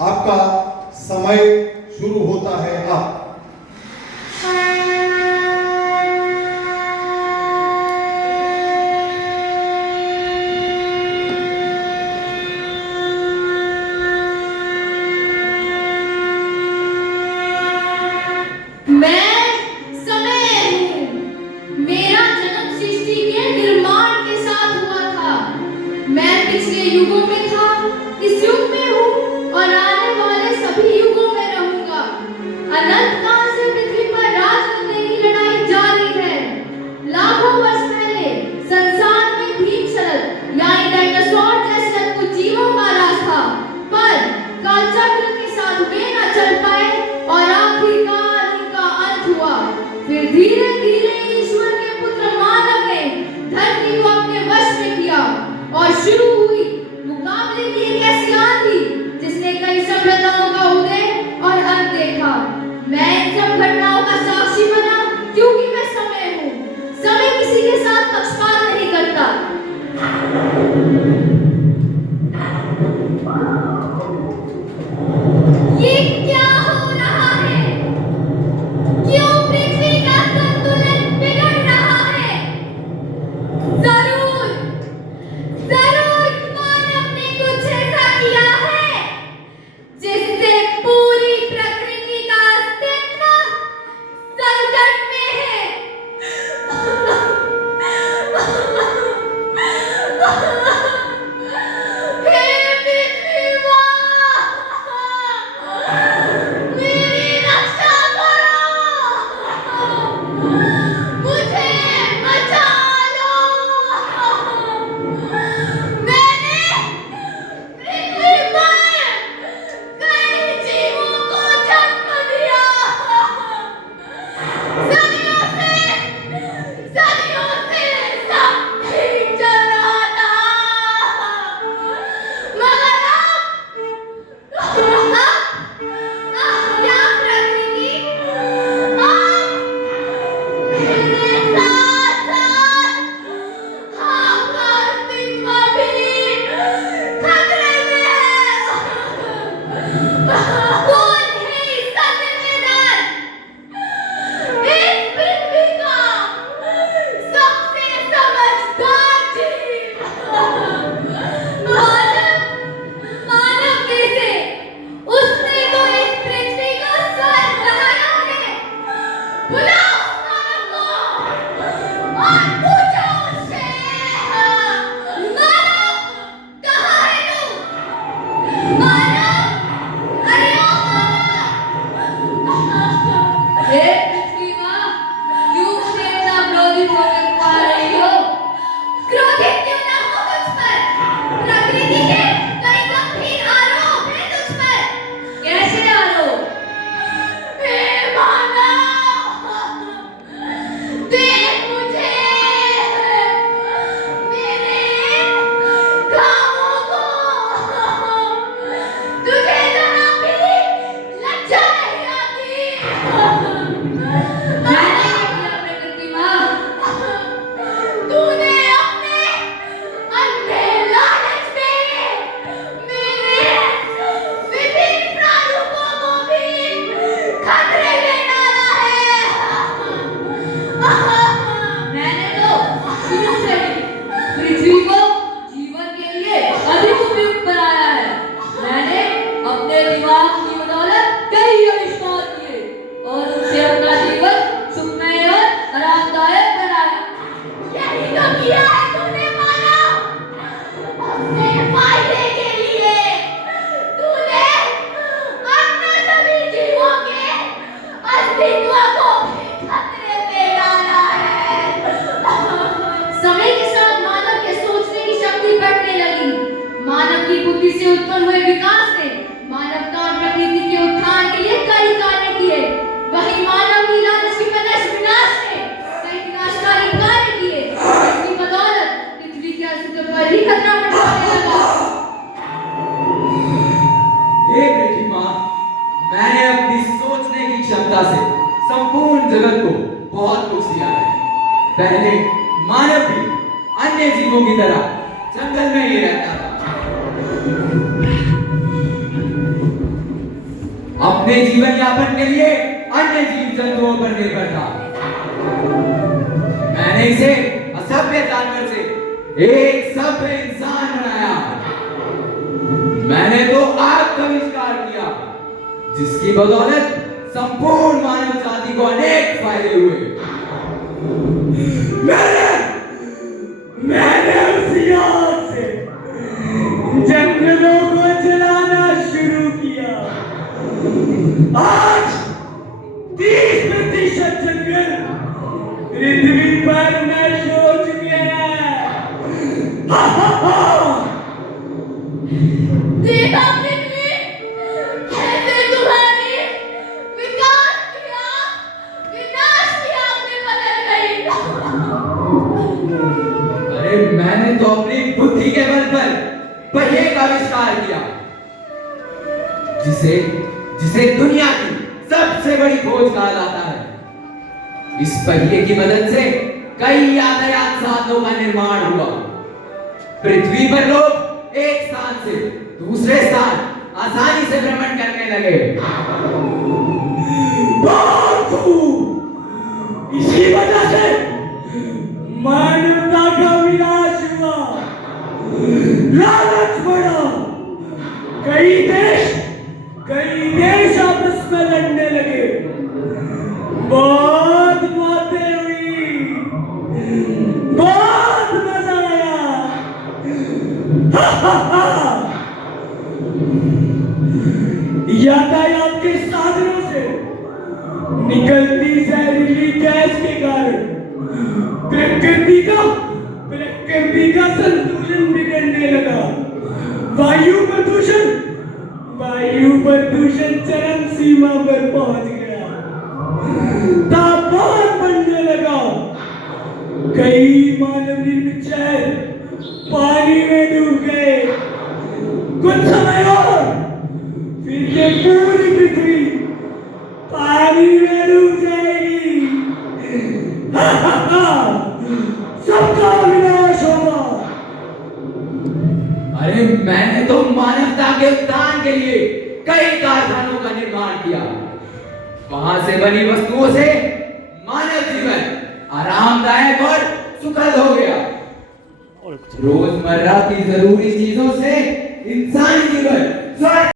आपका समय शुरू होता है अब। पिछले युगों में था, इस युग में हूँ और आने वाले सभी युगों में रहूंगा। अनंत काल से पृथ्वी पर राज करने की लड़ाई जारी है। लाखों वर्ष पहले संसार में भीमशरद यानी डायनासोर जैसे अद्भुत जीवों का राज था, पर कालचक्र के साथ वे न चल पाए और आखिरकार उनका अंत हुआ। फिर धीरे धीरे ईश्वर के पुत्र मानव ने धरती को अपने वश में किया और शुरू हुई मुकाबले की एक ऐसी आंधी जिसने कई सभ्यताओं का उदय और अंत देखा। मैं इन सब घटनाओं का साक्षी बना क्योंकि मैं समय हूँ। समय किसी के साथ पक्षपात नहीं करता। ये क्या हो रहा है? क्यों पृथ्वी का संतुलन बिगड़ रहा है? जरूर मानव ने कुछ ऐसा किया है जिससे पूरी प्रकृति का अस्तित्व संकट में है। हे पृथ्वी माँ, मेरी रक्षा करो, मुझे बचा लो। मैंने पृथ्वी पर कई जीवों को जन्म दिया। सदियों से सब ठीक चल रहा था, मगर क्या प्रकृति मेरे साथ आपका अस्तित्व भी खतरे में है। कौन है इसका जिम्मेदार? इस पृथ्वी का सबसे समझदार जीव मानव कैसे? उसने तो इस पृथ्वी को स्वर्ग बनाया है। बुलाओ उस मानव को और पूछो उससे, मानव कहाँ है तू? मानव, अरे ओ मानव! हे पृथ्वी माँ, क्यों मुझे इतना क्रोधित होकर पुकार रही हो? क्रोधित क्यों ना हो तुझ पर? प्रकृति के कई गंभीर आरोप हैं तुझ पर। कैसे आरोप? हे मानव, देख मुझे, मेरे घावों को। तुझे जरा भी लज्जा नहीं आती। मैंने क्या किया प्रकृति माँ? तूने अपने अंधे लालच में मेरे विभिन्न प्रारूपों को भी खतरे में डाला है। मैंने तो शुरू से ही पृथ्वी को जीवन के लिए अधिक उपयुक्त बनाया है। मैंने अपने दिमाग की बदौलत कई आविष्कार किए और उससे अपना जीवन सुखमय और आरामदायक बनाया। यही तो किया है तूने मानव। अपने फायदे के लिए तूने अन्य सभी जीवों के अस्तित्व को भी खतरे में डाला है। समय के साथ मानव के सोचने की शक्ति बढ़ने लगी। मानव की बुद्धि से उत्पन्न हुए विकास ने मानवता और प्रकृति के उत्थान के लिए कई कार्य किए। वही मानव की लालच की विनाश ने कई विनाशकारी कार्य किए। इसकी बदौलत पृथ्वी के अस्तित्व पर ही खतरा मंडराने लगा। हे पृथ्वी माँ, मैंने अपनी सोचने की क्षमता से संपूर्ण जगत को बहुत कुछ दिया है। पहले मानव भी अन्य जीवों की तरह जंगल में ही रहता था। अपने जीवन यापन के लिए अन्य जीव जंतुओं पर निर्भर था। मैंने इसे असभ्य जानवर से एक सभ्य इंसान बनाया। मैंने तो आग का आविष्कार किया, जिसकी बदौलत संपूर्ण मानव जाति को अनेक फायदे हुए। मैंने उसी आग से जंगलों को जलाना शुरू किया। आज 30% जंगल पृथ्वी पर नष्ट हो चुके हैं। देखा पृथ्वी कैसे तुम्हारी विकास किया विनाश की आग में बदल गई। अरे मैंने तो अपनी बुद्धि के बल पर पहिए का आविष्कार किया, जिसे दुनिया की सबसे बड़ी खोज कहा जाता है। इस पहिए की मदद से कई यातायात साधनों का निर्माण हुआ। पृथ्वी पर लोग एक स्थान से दूसरे स्थान आसानी से भ्रमण करने लगे। इसी वजह से मानवता का विनाश हुआ, लालच बढ़ा, कई देश आपस में लड़ने लगे, बहुत मौतें हुई, बहुत मजा आया। यातायात के साधनों से निकलती जहरीली गैस के कारण प्रकृति का संतुलन बिगड़ने लगा। वायु प्रदूषण चरम सीमा पर पहुंच गया, तापमान बढ़ने लगा, कई मानव निर्मित शहर पानी में डूब गए। कुछ समय और फिर ये पूरी पृथ्वी पानी में डूब जाएगी। सबका विनाश होगा। अरे मैंने तो मानवता के उत्थान के लिए कई कारखानों का निर्माण किया। वहां से बनी वस्तुओं से मानव जीवन आरामदायक और सुखद हो गया। रोजमर्रा की जरूरी चीजों से इंसानी जीवन